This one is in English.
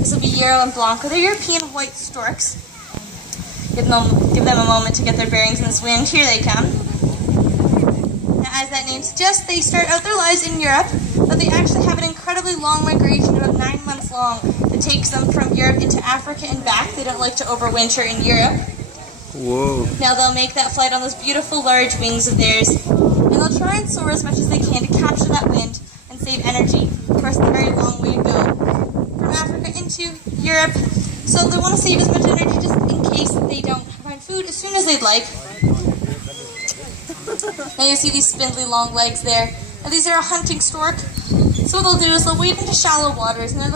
This will be Yarrow and Blanco. They're European white storks. Give them a moment to get their bearings in this wind. Here they come. Now, as that name suggests, they start out their lives in Europe, but they actually have an incredibly long migration, about 9 months long, that takes them from Europe into Africa and back. They don't like to overwinter in Europe. Whoa. Now they'll make that flight on those beautiful large wings of theirs, and they'll try and soar as much as they can to capture that wind and save energy. Of course, it's a very long way to go from Africa into Europe, so they want to save as much energy just in case they don't find food as soon as they'd like. Now you see these spindly long legs there. Now these are a hunting stork, so what they'll do is they'll wade into shallow waters, and they're